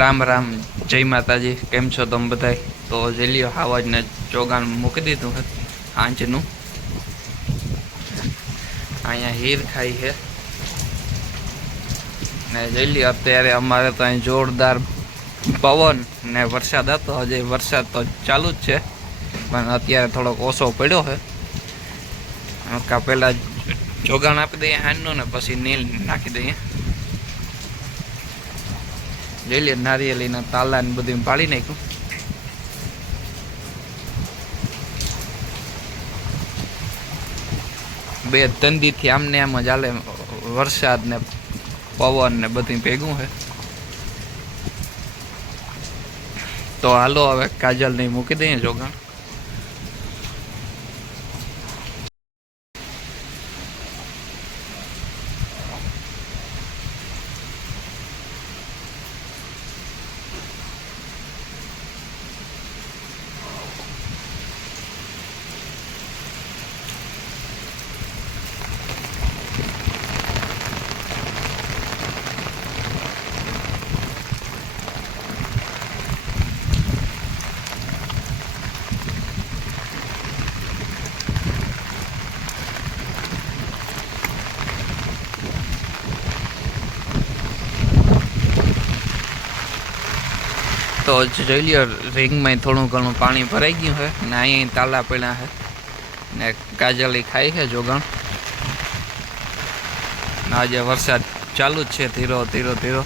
રામ રામ, જય માતાજી। કેમ છો તમે બધા? તો જોઈ લ્યો આવાજને ચોગાન મૂકી દીધું છે આંચનું। અહીંયા હીર ખાઈ છે ને જોઈ લ્યો અત્યારે અમારે તો અહીં જોરદાર પવન ને વરસાદ હતો। હજી વરસાદ તો ચાલુ જ છે પણ અત્યારે થોડોક ઓછો પડ્યો છે। પહેલાં જોગાણ આપી દઈએ હાનનું ને પછી નીલ નાખી દઈએ। જોઈ લે નારિયેળીના તાલા ને બધું પાડી નાખ્યું। બે તંદીથી આમને આમ જ હાલે, વરસાદ ને પવન ને બધું ભેગું છે। તો હાલો હવે કાજલ ને મૂકી દઈએ જોગાણ। तो જોઈ લ્યો રીંગમાં થોડું ઘણું પાણી ભરાઈ ગયું છે ને અહીંયા તાલા પડ્યા છે ને કાજલી ખાઈ છે જોગાણ। આજે વરસાદ ચાલુ જ છે ધીરો ધીરો ધીરો।